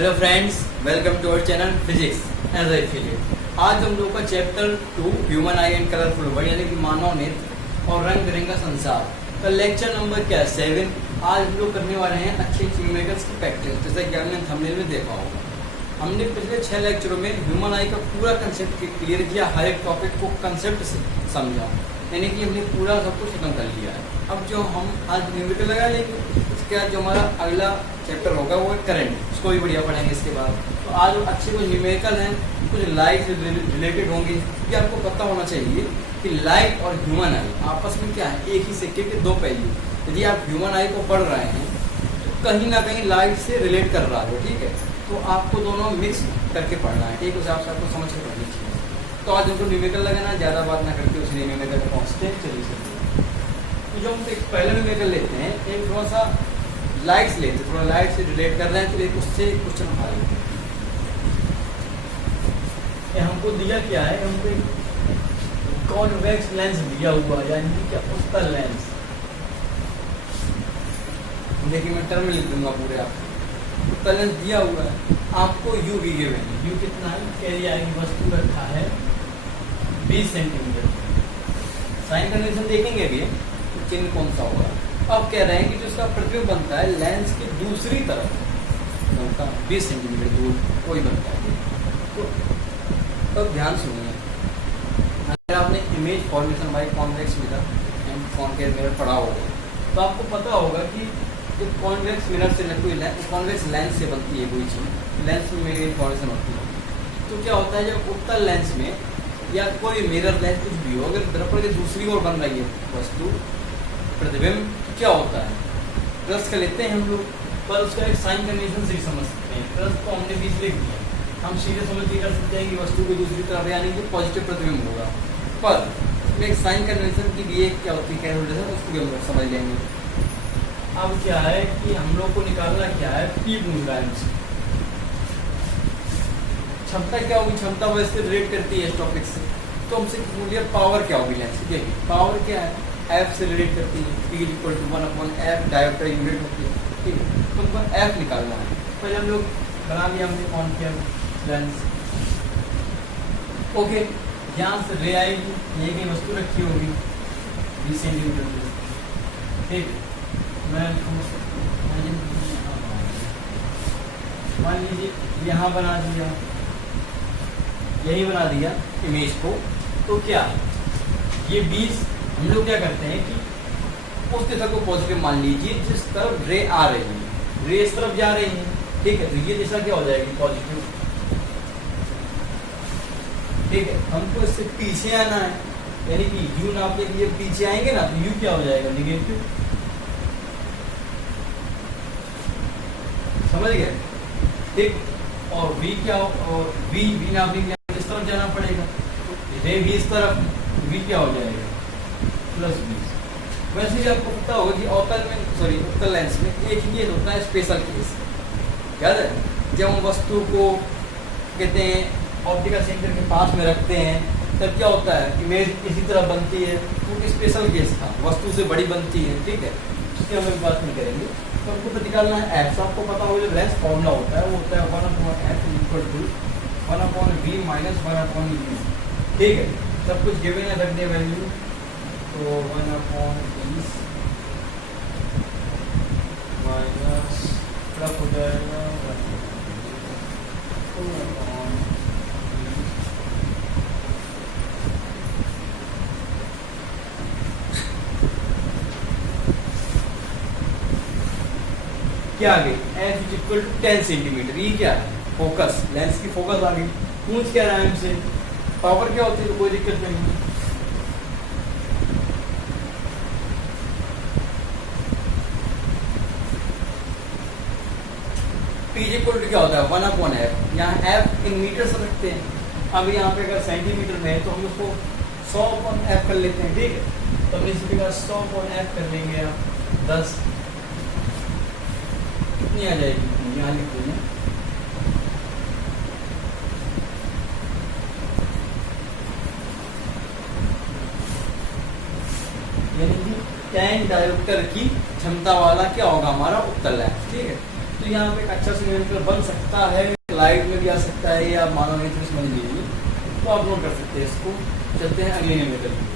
Hello friends, welcome to our channel physics as affiliate. आज हम लोग का chapter 2 human eye and colourful world यानी कि मानव नेत्र और रंग बिरंगा संसार का लेक्चर नंबर क्या है 7। आज हम लोग करने वाले हैं अच्छे न्यूमेरिकल्स की प्रैक्टिस। जैसा कि आपने थंबनेल में देखा होगा, हमने पिछले 6 लेक्चरों में ह्यूमन आई का पूरा कंसेप्ट क्लियर किया, हर एक टॉपिक को कंसेप्ट से समझा, यानी कि हमने पूरा सब कुछ खत्म कर लिया है। अब जो हम आज न्यूमेरिकल लगा लेंगे, उसके बाद जो हमारा अगला चैप्टर होगा वो करंट, उसको भी बढ़िया पढ़ेंगे इसके बाद। तो आज अच्छे कुछ न्यूमेरिकल हैं, कुछ लाइट से रिलेटेड होंगे, क्योंकि आपको पता होना चाहिए कि लाइट और ह्यूमन आई आपस में क्या है, एक ही सिक्के के दो पहलू। यदि आप ह्यूमन आई को पढ़ रहे हैं तो कहीं ना कहीं लाइट से रिलेट कर रहा हो, ठीक है, तो आपको दोनों मिक्स करके पढ़ना है, ठीक, उस हिसाब से आपको समझ के पढ़नी चाहिए। तो आज हमको न्यूमेरिकल लगाना, ज़्यादा बात ना करके उस न्यूमेरिकल में पहुँचते हैं। चलिए तो जो हम एक पहले न्यूमेरिकल लेते हैं, एक थोड़ा सा लाइट से लेते हैं, थोड़ा लाइट से रिलेट कर रहे हैं, तो एक उससे क्वेश्चन उठा लेते हैं। हमको दिया क्या है, हमको कॉन्वेक्स लेंस दिया हुआ है, यानी क्या उत्तल लेंस। देखिए मैं टर्म लिख दूंगा पूरे आपको। उत्तल लेंस दिया हुआ है, आपको यू भी गिवन है। यू कितना है, एरिया की वस्तु रखा है 20 सेंटीमीटर। साइन कन्वेंशन देखेंगे अभी तो चिन्ह कौन सा होगा। अब कह रहे हैं कि जो इसका प्रतिबिंब बनता है लेंस की दूसरी तरफ बनता है 20 सेंटीमीटर दूर, वही बनता है। तो अब ध्यान सुनिए, अगर आपने image formation by convex mirror and concave mirror पढ़ा होगा तो आपको पता होगा कि जो कॉन्वेक्स मिरर से कोई कॉन्वेक्स लेंस से बनती है कोई चीज़, लेंस में मेरी फॉर्मेशन होती है। तो क्या होता है, जब उत्तल लेंस में या कोई मिरर लेंस कुछ भी हो, अगर दर्पण की दूसरी ओर बन रही है वस्तु, प्रतिबिंब, क्या होता है, प्लस का लेते हैं हम लोग, पर उसका एक साइन कन्वेंशन से ही समझ सकते हैं। प्लस को हमने बीच लिख दिया, हम सीधे समझ नहीं कर सकते हैं कि वस्तु को दूसरी तरफ यानी कि पॉजिटिव प्रतिबिंब होगा, पर एक साइन कन्वेंशन के लिए क्या होती है, कैलकुलेशन, उसको भी हम लोग समझ लेंगे। अब क्या है कि हम लोग को निकालना क्या है, पी पूछ रहा है हमसे। क्षमता क्या होगी, क्षमता वैसे रिलेट करती है इस टॉपिक से, तो हमसे पूछिए पावर क्या होगी लेंस। देखिए पावर क्या है, एफ से रिलेट करती है, P equal to 1/F dioptre unit होती है, ठीक है। तो हमको एफ निकालना है। पहले हम लोग बना लिया हमने कॉन्केव लेंस, ओके। यहाँ से रे आएगी, ये की वस्तु रखी होगी 20 सेंटीमीटर की, ठीक है। मैं मान लीजिए यहाँ बना दिया, यही बना दिया इमेज को, तो क्या ये 20, हम लोग क्या करते हैं कि उस दिशा को पॉजिटिव मान लीजिए जिस तरफ रे आ रही है, रे इस तरफ जा रही है, ठीक है, तो ये दिशा क्या हो जाएगी, पॉजिटिव, ठीक है। हमको इससे पीछे आना है, यानी कि यू नाप के लिए पीछे आएंगे ना, तो यू क्या हो जाएगा, निगेटिव, समझ गए, ठीक। और वी क्या हो, और वी नापने के लिए इस तरफ जाना पड़ेगा, रे भी इस तरफ, वी क्या हो जाएगा +20। वैसे ही आपको पता होगा कि उत्तल लेंस में एक ये होता है स्पेशल केस, याद है, जब हम वस्तु को कहते हैं ऑप्टिकल सेंटर के पास में रखते हैं, तब क्या होता है, इमेज इसी तरह बनती है, वो स्पेशल केस था, वस्तु से बड़ी बनती है, ठीक है, उसकी हम एक बात नहीं करेंगे। तो हमको तो निकालना है एफ। आपको पता होगा जो लेंस फॉर्मूला होता है वो होता है 1/F equal to 1/V minus 1/U, ठीक है। सब कुछ गिवन है, रख दे वैल्यू, तो 1/20 माइनस प्लस हो जाएगा 1/20। क्या आ गई, एफ इक्वल टू 10 सेंटीमीटर। ये क्या है, फोकस, लेंस की फोकस आ गई। पूछ क्या रहा है हमसे, पावर क्या होती है, तो कोई दिक्कत नहीं है। P इक्वल टू क्या होता है, 1/F, यहाँ F इन मीटर से रखते हैं। अब यहाँ पे अगर सेंटीमीटर में है तो हम उसको 100/F कर लेते हैं, ठीक है। तो हम इसी प्रकार 100/F कर लेंगे, आप 10 कितनी आ जाएगी, यहाँ लिख देंगे, यानी कि 10 डायोप्टर की क्षमता वाला क्या होगा हमारा उत्तल लेंस, ठीक है। तो यहाँ पे एक अच्छा सिलेंडर बन सकता है, लाइट में भी आ सकता है, या मानो नहीं तो समझ लीजिए, तो आप नोट कर सकते हैं इसको। चलते हैं अगले मेटल की,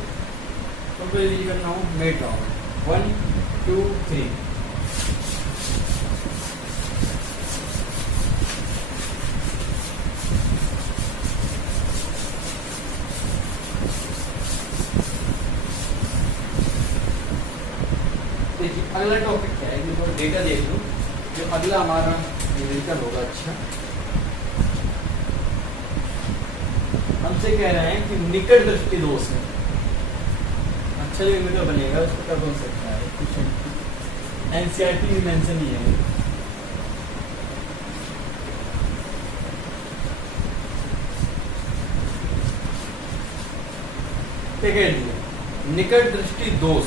तो पहले ये करना हो मेट राउंड 1 2 3। देखिए अगला टॉपिक क्या है, तो डेटा देख लो जो अगला हमारा न्यूमेरिकल होगा। अच्छा, हमसे कह रहे हैं कि निकट दृष्टि दोष है। अच्छा जो न्यूमेरिकल बनेगा उसको क्या बन सकता है, कुछ एनसीईआरटी में मेंशन ही है। निकट दृष्टि दोष,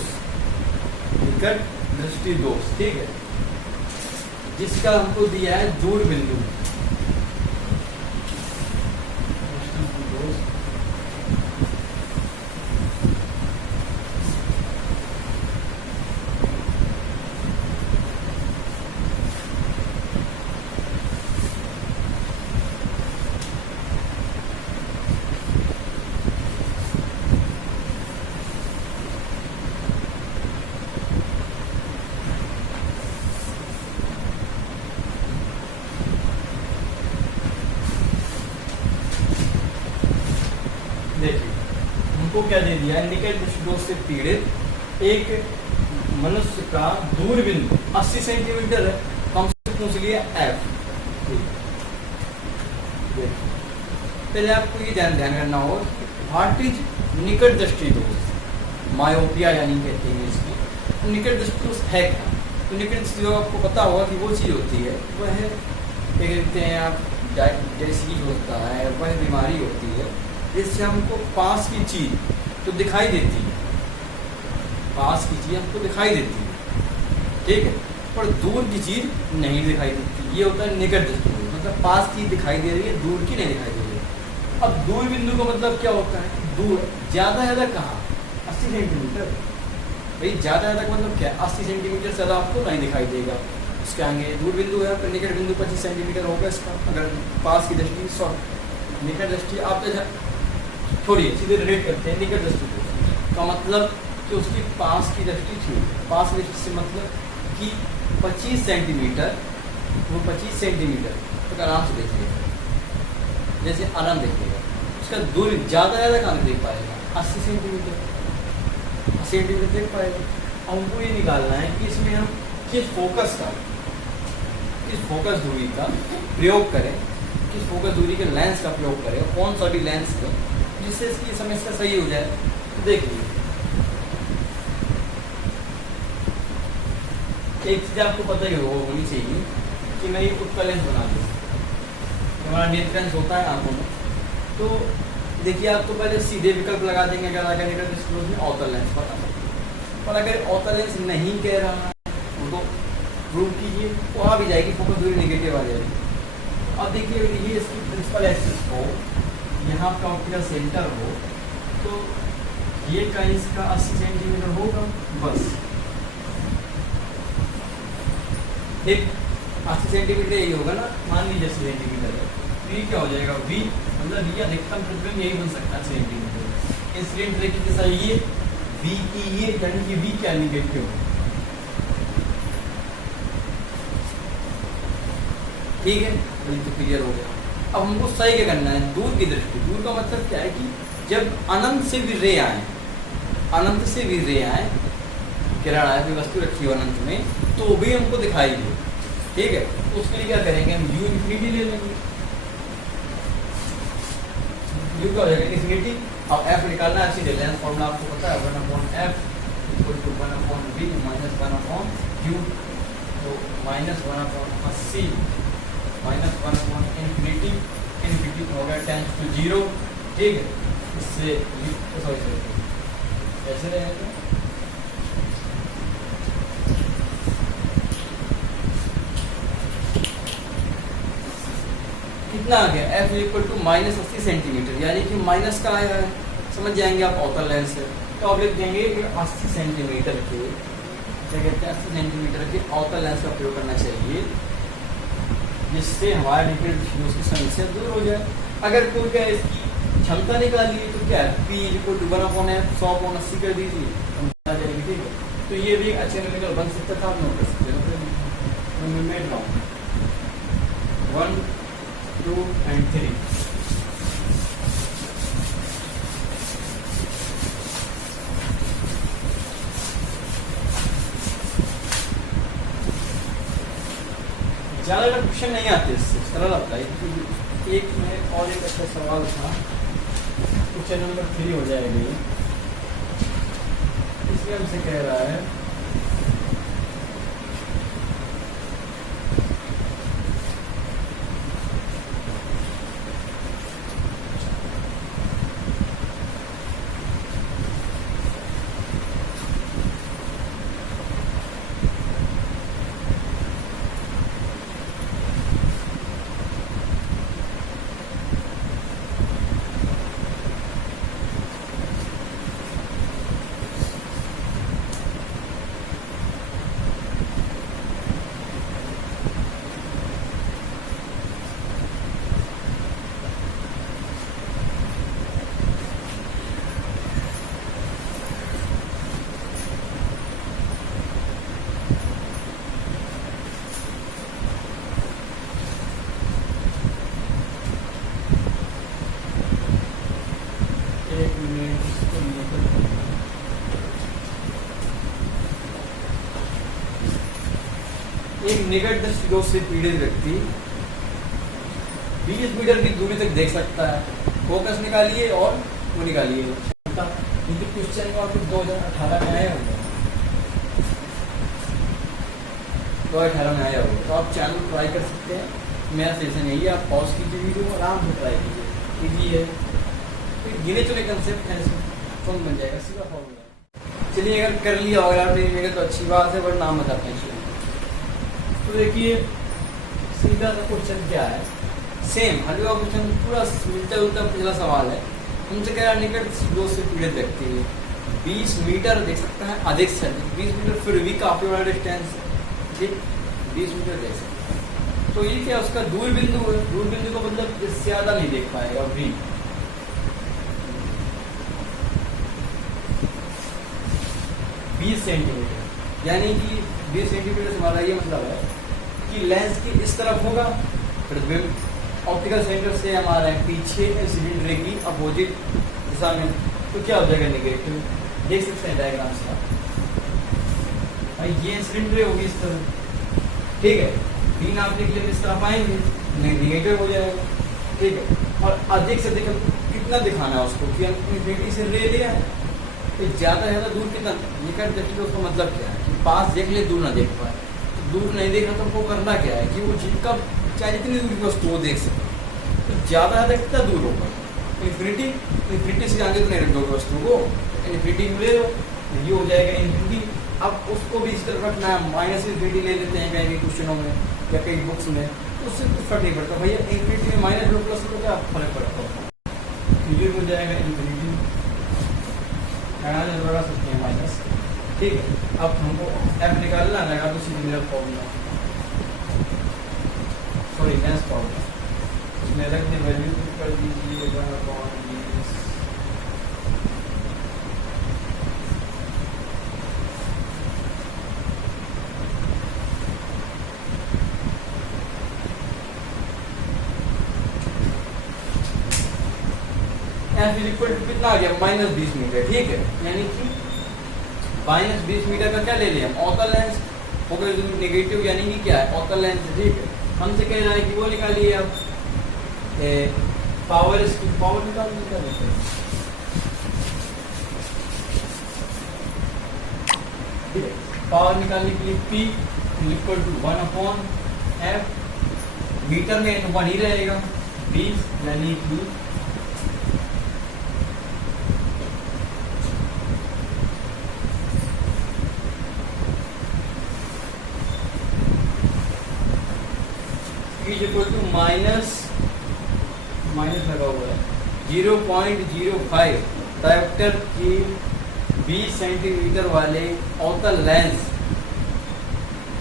निकट दृष्टि दोष, ठीक है, जिसका हमको दिया है दूर बिंदु। देखिए हमको क्या दे दिया है, निकट दृष्टि दोष से पीड़ित एक मनुष्य का दूर बिंदु 80 सेंटीमीटर है, हमसे पूछ लिया एफ। पहले आपको ये ध्यान करना हो व्हाट इज निकट दृष्टि दोष, मायोपिया यानी कहते हैं इसकी। तो निकट दृष्टि दोष है क्या, तो निकट दृष्टि दोष आपको पता होगा कि वो चीज़ होती है, वह क्या कहते हैं आप, जैसी होता है वह बीमारी होती है जिससे हमको पास की चीज तो दिखाई देती है, पास की चीज हमको दिखाई देती है, ठीक है, पर दूर की चीज नहीं दिखाई देती। ये होता है निकट दृष्टि दोष, मतलब पास की दिखाई दे रही है, दूर की नहीं दिखाई दे रही है। अब दूर बिंदु का मतलब क्या होता है, दूर ज़्यादा कहाँ, 80 सेंटीमीटर। भाई ज़्यादा मतलब क्या, 80 सेंटीमीटर से ज़्यादा आपको नहीं दिखाई देगा। उसके आगे दूर बिंदु है, फिर निकट बिंदु 25 सेंटीमीटर होगा इसका। अगर पास की दृष्टि 100, निकट दृष्टि आप छोड़िए, सीधे रिलेट करते हैं निकट दृष्टि का मतलब कि उसकी पास की दृष्टि थी। पास की दृष्टि से मतलब कि 25 सेंटीमीटर, वो 25 सेंटीमीटर तो आराम से देखिएगा, जैसे आराम देखिएगा। उसका दूर ज़्यादा कहाँ देख पाएगा, 80 सेंटीमीटर देख पाएगा। हमको ये निकालना है कि इसमें हम किस फोकस दूरी का प्रयोग करें, किस फोकस दूरी के लेंस का प्रयोग करें, कौन सा भी लेंस है जिससे इसकी समस्या सही हो जाए। तो देखिए एक चीज़ आपको पता ही होनी चाहिए कि मैं ये उत्तल लेंस बना लूँ, हमारा नेत्र होता है आंखों में। तो देखिए आप तो पहले सीधे विकल्प लगा देंगे अगर आगे निकल डिस्क्लोज में अवतल लेंस पता, पर अगर अवतल लेंस नहीं कह रहा है तो प्रूव कीजिए, तो आ भी जाएगी, फोकस दूरी नेगेटिव आ जाएगी। अब देखिए ये इसकी प्रिंसिपल एक्सिस हो, यहाँ का ऑप्टिकल सेंटर हो, तो ये का इसका 80 सेंटीमीटर होगा बस, ठीक 80 सेंटीमीटर यही होगा ना, मान लीजिए 80 सेंटीमीटर है, तो ये क्या हो जाएगा v, मतलब ये अधिकतम प्रतिबिंब यही बन सकता है सेंटीमीटर। इस सिलेंडर की दिशा ये v की ये, यानी कि v क्या निगेटिव, ठीक है, तो क्लियर हो गया। अब हमको सही क्या करना है, दूर की दृष्टि। दूर का मतलब क्या है कि जब अनंत से भी रे आए, अनंत से भी रे आए, किरण आए, कोई वस्तु रखी हो अनंत में, तो भी हमको दिखाई दे, ठीक है। तो उसके लिए क्या करेंगे, हम u इन्फिनिटी ले लेंगे। u क्या हो जाएगा इन्फिनिटी, और f निकालना है, सीधे लेंस फॉर्मूला आपको पता है, 1/f = 1/v - 1/u, तो -1/80 -1/∞ इन्फिनिटी हो गया टेंड्स टू 0, ठीक है। इससे सॉरी कैसे रहेगा, कितना आ गया, f = -80 सेंटीमीटर, यानी कि माइनस का आया है, समझ जाएंगे आप अवतल लेंस से। तो आप लिख देंगे कि 80 सेंटीमीटर के, क्या कहते हैं, 80 सेंटीमीटर के अवतल लेंस का प्रयोग करना चाहिए जिससे हमारा डिफरेंट की समस्या दूर हो जाए। अगर कोई क्या इसकी क्षमता निकाली है तो क्या है, पी इक्वल टू 1/f 100/80 कर दीजिए, आ जाएगी। ठीक है, तो ये भी एक अच्छा न्यूमेरिकल बन सकता था, आप नोट कर सकते हो। तो मैं मेड रहा हूँ 1 2 and 3। ज़्यादा क्वेश्चन नहीं आते इससे, सरल आता है। एक में और एक अच्छा सवाल था, क्वेश्चन नंबर 3 हो जाएगा ये। इसमें हमसे कह रहा है एक निकट दृष्टिकोण से पीड़ित व्यक्ति 20 मीटर की दूरी तक देख सकता है। फोकस निकालिए और वो निकालिए क्वेश्चन को आपको 2018 में आया होगा, 2018 में आया होगा। तो आप चैनल ट्राई कर सकते हैं। मेरा सेशन यही है, आप पॉज कीजिए वीडियो, आराम से ट्राई कीजिए। इजी है, तो गिने चुने कंसेप्ट है, कौन बन जाएगा, सीधा फॉर्मूला। चलिए अगर कर लिया होगा आपने तो अच्छी बात है, बट नाम बताते हैं। तो देखिए सीधा सा क्वेश्चन क्या है, सेम हर क्वेश्चन पूरा मिलता जुलता पिछला सवाल है। उनसे कह रहा निकट दृष्टिकोण से पीड़ित व्यक्ति 20 मीटर देख सकता है, अधिक से अधिक 20 मीटर, फिर भी काफी बड़ा डिस्टेंस है। ठीक, 20 मीटर देख सकता है। तो ये क्या उसका दूर बिंदु है, दूर बिंदु का मतलब इससे ज्यादा नहीं देख पाएगा अभी। 20 सेंटीमीटर, यानी कि 20 सेंटीमीटर से हमारा ये मतलब है कि लेंस की इस तरफ होगा प्रतिबिंब ऑप्टिकल सेंटर से हमारा पीछे इंसिडेंट रे की अपोजिट दिशा में, तो क्या हो जाएगा नेगेटिव। देख सकते हैं डायग्राम से आप, ये इंसिडेंट रे होगी इस तरह। ठीक है, तीन आप देख लेंगे इस तरफ आएंगे, नेगेटिव हो जाएगा। ठीक है, और अधिक से अधिक कितना दिखाना है उसको कि हम इन्फिनिटी से रे लिया है, तो ज़्यादा से ज़्यादा दूर कितना निकट दृष्टि, उसका मतलब क्या है कि पास देख ले, दूर ना देख पाए। दूर नहीं देख रहा तो वो करना क्या है कि वो जिनका चाहे जितनी दूर की वस्तु वो देख सके। तो ज़्यादा ज़्यादा कितना दूर होगा, इन्फिनिटी से आगे तो नहीं रख दोगे वस्तु को, इन्फिनिटी में ले लो, ये हो जाएगा इन्फिनिटी। अब उसको भी इस तरफ रखना है, माइनस इन्फिनिटी ले लेते हैं कहीं क्वेश्चनों में या कई बुक्स में, तो उससे कुछ फर्क नहीं पड़ता। भैया इन्फिनिटी में माइनस लो प्लस लो, क्या फर्क पड़ता है, ये हो जाएगा इन्फिनिटी, बढ़ा सकते हैं माइनस। ठीक है, अब हमको एफ निकालना रहेगा, तो सीधे मेरा फॉर्मूला, सॉरी लेंस फॉर्मूला, इसमें रख दे वैल्यू कर दीजिए एफ इक्वल टू कितना आ गया, -20 मीटर। ठीक है, यानी कि -20 मीटर का क्या ले लिया, अवतल लेंस हो गया नेगेटिव, यानी कि क्या है, अवतल लेंस। ठीक है, हमसे कह रहा है कि वो निकालिए अब पावर, इसकी पावर निकाल देते हैं। ठीक है, पावर निकालने के लिए P equal to 1/f, metre में 1 ही रहेगा, 20 यानी कि इक्वल टू माइनस लगा हुआ है 0.05 डायोप्टर की 20 सेंटीमीटर वाले अवतल लेंस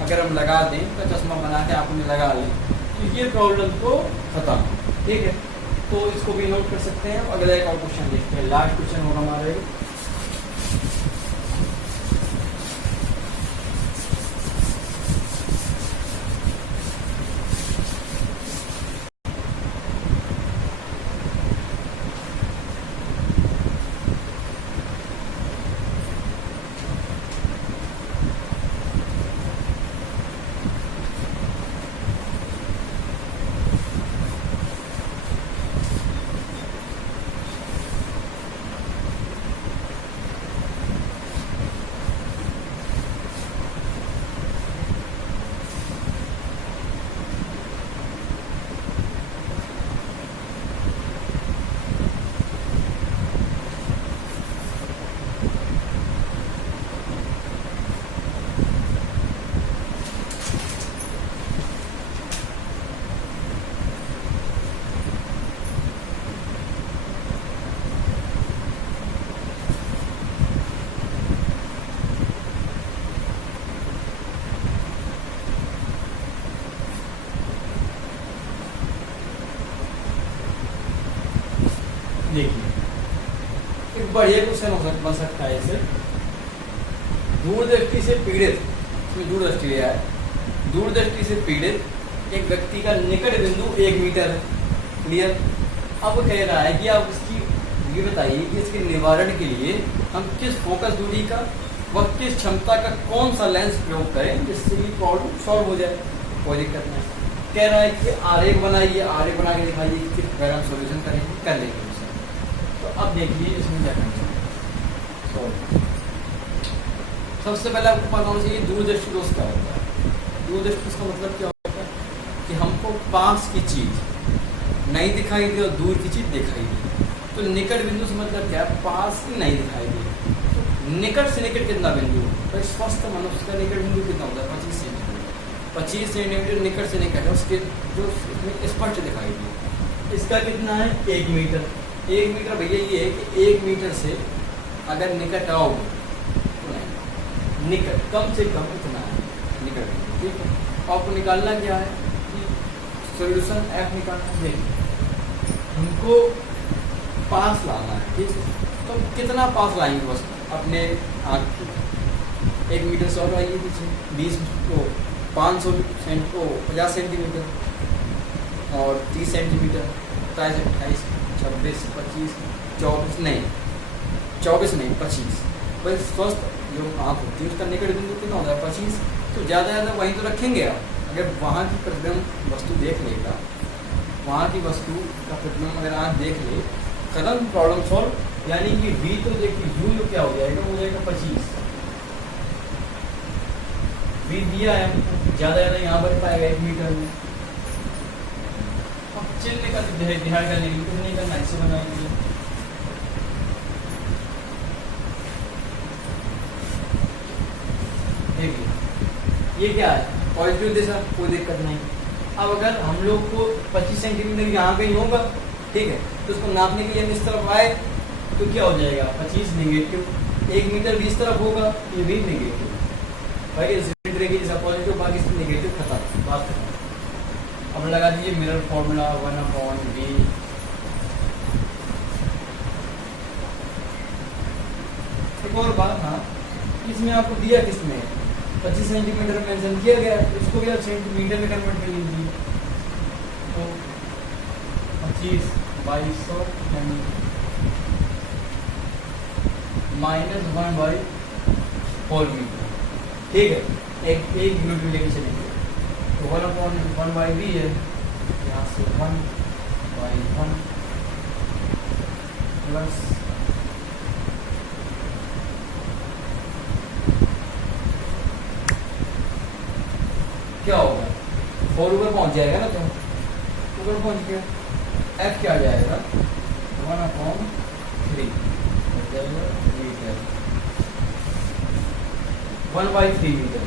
अगर हम लगा दें, तो चश्मा बना के आप उन्हें लगा लें, तो ये प्रॉब्लम तो खत्म, ठीक है। तो इसको भी नोट कर सकते हैं। अगला एक और क्वेश्चन देखते हैं, लास्ट क्वेश्चन होगा हमारा। देखिए एक बढ़िया क्वेश्चन बन सकता है इसे। दूरदृष्टि से पीड़ित, इसमें दूरदृष्टि है, दूरदृष्टि से पीड़ित एक व्यक्ति का निकट बिंदु 1 मीटर है, क्लियर। अब कह रहा है कि आप इसकी ये बताइए कि इसके निवारण के लिए हम किस फोकस दूरी का व किस क्षमता का कौन सा लेंस प्रयोग करें जिससे ये प्रॉब्लम सॉल्व हो जाए। कोई दिक्कत नहीं। कह रहा है कि आरेख बनाइए, आरेख बना के दिखाइए कि किस प्रकार हम सोल्यूशन करेंगे, कर लेंगे उसे। तो अब देखिए इसमें क्या करना है। सबसे पहले आपको पता होना चाहिए दूरदृष्टि दोष क्या होता है। दूरदृष्टि का मतलब क्या होता है कि हमको पास की चीज नहीं दिखाई दी और दूर की चीज दिखाई दी। तो निकट बिंदु से मतलब क्या है, पास की नहीं दिखाई दी। तो निकट से निकट कितना बिंदु, तो स्वस्थ मनुष्य का निकट बिंदु कितना होता है, 25 सेंटीमीटर। 25 सेंटीमीटर निकट से निकट है, उसके जो इसमें स्पष्ट दिखाई दी। इसका कितना है, 1 मीटर। 1 मीटर भैया ये है कि 1 मीटर से अगर निकट आओगे तो नहीं, निकट कम से कम इतना है निकट, ठीक है। आपको निकालना क्या है कि सोल्यूशन एफ निकालना है। देखिए हमको पास लाना है, ठीक है। तो कितना पास लाएंगे बस अपने आँख की, 1 मीटर से और आइए पीछे, 20 को 500 को 50 सेंटीमीटर और 30 सेंटीमीटर, 27, 28, 26, 25, 24 नहीं 25। बस फर्स्ट जो आँख होती है उसका निकट बिंदु कितना होता है, 25। तो ज़्यादा वहीं तो रखेंगे आप। अगर वहाँ की प्रतिबिंब वस्तु देख लेगा, वहाँ की वस्तु का प्रतिबिंब अगर आँख देख ले, कदम प्रॉब्लम सॉल्व। यानी कि v तो देखिए u क्या हो जाएगा, 25। v दिया है, ज़्यादा यहाँ पर पाएगा 1 मीटर में। अब चिन्ह का ध्यान करने के लिए कुछ नहीं करना, ऐसे बनाएंगे। देखिए ये क्या है, पॉजिटिव दिशा, कोई दिक्कत नहीं। अब अगर हम लोग को 25 सेंटीमीटर यहाँ कहीं होगा, ठीक है, तो उसको नापने के लिए हम इस तरफ आए तो क्या हो जाएगा, 25 नेगेटिव। 1 मीटर भी इस तरफ होगा, ये भी नेगेटिव। भाई सिलेंडर की दिशा पॉजिटिव, बाकी इसकी नेगेटिव, खत्म, बात खत्म। अब लगा दीजिए मिरर फॉर्मूला 1/v। एक और बात, हाँ इसमें आपको दिया किसमें 25 सेंटीमीटर मेंशन किया गया, इसको भी आप सेंटीमीटर में कन्वर्ट कर लीजिए। तो 25 2200 -1/4 मीटर, ठीक है। एक यूनिट में लेके चलेंगे तो 1/1/v है, यहाँ से 1/1 प्लस क्या होगा, 4 ऊपर पहुँच जाएगा ना, तो ऊपर पहुँच गया। f क्या आ जाएगा, 1/3 मीटर, 1/3 मीटर।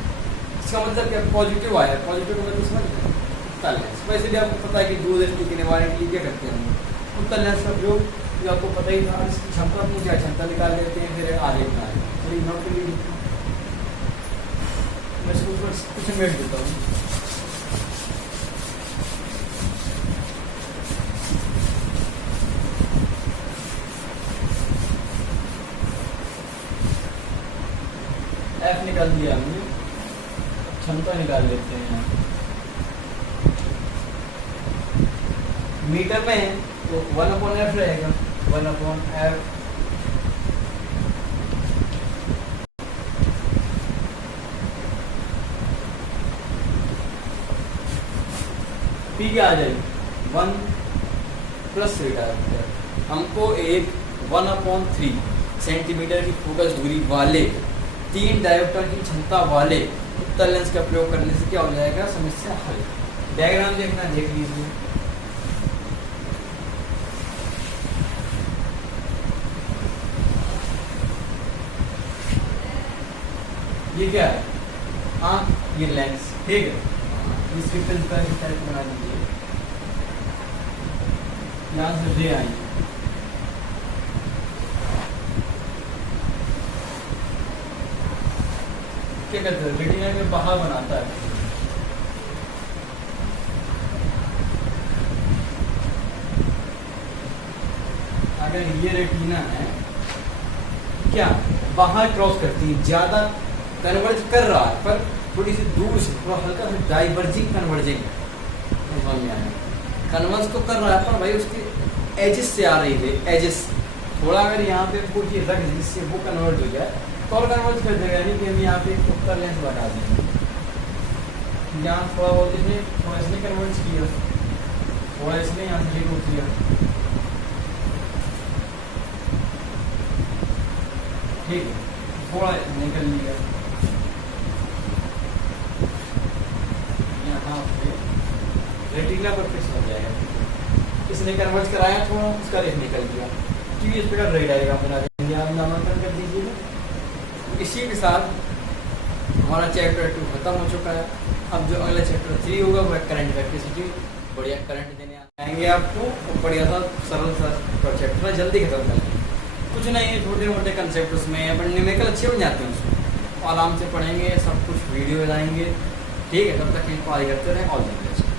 इसका मतलब क्या, पॉजिटिव आया, पॉजिटिव का मतलब समझ गए, उत्तल लेंस। वैसे भी आपको पता है कि दूरदृष्टि के निवारण के लिए क्या करते हैं हम, उत्तल लेंस का प्रयोग, जो आपको पता ही था। इसकी क्षमता अपनी क्या क्षमता निकाल देते हैं, फिर आगे का है। चलिए नोट के लिए मैं इसको कुछ मिनट देता हूँ। एफ निकाल दिया हमने, क्षमता निकाल लेते हैं। मीटर में है तो 1/f रहेगा, 1/f। पी क्या आ जाएगी 1 प्लस हमको एक 1/3 सेंटीमीटर की फोकस दूरी वाले 3 डायोप्टर की क्षमता वाले उत्तल लेंस का प्रयोग करने से क्या हो जाएगा, समस्या हल। डायग्राम देखना, देख लीजिए। ये क्या है, आँख, ये लेंस, ठीक है। इसकी प्रिंसिपल टाइप बना दीजिए, यहाँ से रे आएंगे, क्या कहते हैं, रेटिना में बाहर बनाता है। अगर ये रेटिना है क्या बाहर क्रॉस करती है, ज्यादा कन्वर्ज कर रहा है पर थोड़ी सी दूर से, थोड़ा हल्का सा डाइवर्जिंग कन्वर्जिंग समझ में आया। कन्वर्ज तो कर रहा है पर भाई उसके एजेस से आ रही है, एजेस थोड़ा अगर यहाँ पे कुछ रख दें जिससे वो कन्वर्ज हो जाए तो और कन्वर्ज कर देगा। यानी कि हम यहाँ पे उत्तर लेंस लगा देंगे, यहाँ थोड़ा बहुत इसने थोड़ा इसने कन्वर्ज किया, थोड़ा इसने यहाँ से रिमूव किया, ठीक है, थोड़ा निकल लिया, यहाँ पे रेटिना पर फिक्स हो जाएगा। इसने कन्वर्ज कराया थोड़ा, उसका रेट निकल गया, क्योंकि इस प्रकार रेट आएगा। बना देंगे, आप नामांकन कर दीजिए। इसी के साथ हमारा चैप्टर 2 खत्म हो चुका है। अब जो अगला चैप्टर 3 होगा वो करंट इलेक्ट्रिसिटी, बढ़िया करंट देने आएंगे आपको, और बढ़िया सा सरल सा चैप्टर है, जल्दी खत्म करेंगे। कुछ नहीं है, छोटे मोटे कंसेप्ट उसमें अपन न्यूमेरिकल अच्छे बन जाते हैं उसमें, आराम से पढ़ेंगे, सब कुछ वीडियो लाएंगे, ठीक है। तब तक इनको आगे करते रहें। All the best.